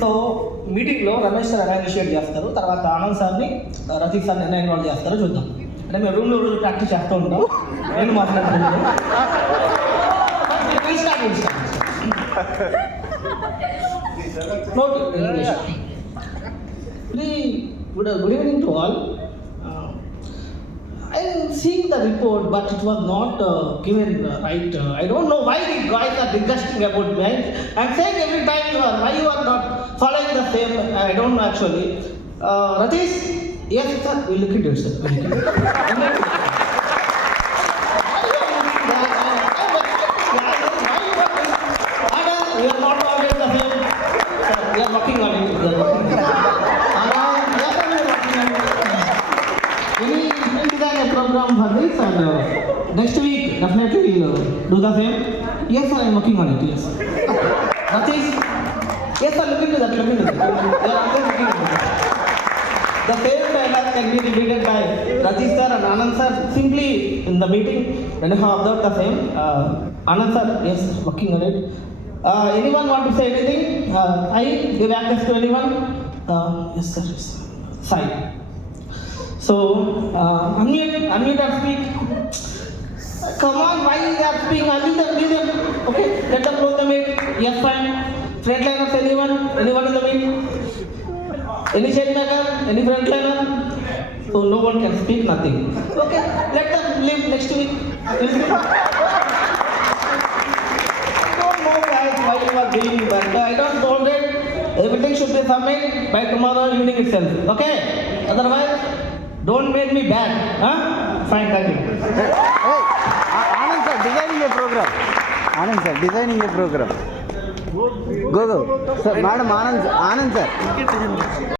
So మీటింగ్లో Ramesh sir ఎలా initiate చేస్తారు, తర్వాత ఆనంద్ సార్ని రతీష్ సార్ని ఎలా ఇన్వాల్వ్ చేస్తారో చూద్దాం. అంటే మేము రూమ్లో రోజు ప్రాక్టీస్ చేస్తూ ఉంటాం. నేను మాట్లాడుతున్నాను. Good evening to all. I am seeing the report, but it was not given right. I don't know why the guys are disgusting about me. I'm saying every time why you are not following the same. I don't know actually. Ratish, yes sir, we look into it sir. We are not always the same. We are working on it. We are working on it. We will design a program for this, and next week definitely we'll do the same. Yes sir, I am working on it. Yes. Ratish, yes sir, look into that. Look into that. We are also looking into that. The same dialogue can be repeated by Ratish sir and Anand sir simply in the meeting. When you have observed the same, Anand sir, yes, working on it. Anyone want to say anything? I give access to anyone? Yes sir, yes sir. Sai. So, unmute and speak. Come on, why is that speaking? Unmute them. Okay, let them close the meet. Yes, fine. Frontliners, anyone? Anyone in the meet? Any change maker? Any frontliner? So, no one can speak, nothing. Okay, let them live next week. I don't know guys why you are doing, but I don't tolerate. Everything should be submitted by tomorrow evening itself. Okay? Otherwise, don't make me bad. Huh? Fine, thank you. Hey, Anand sir, designing a program. Anand sir, designing a program. Go. Sir, madam, Anand sir.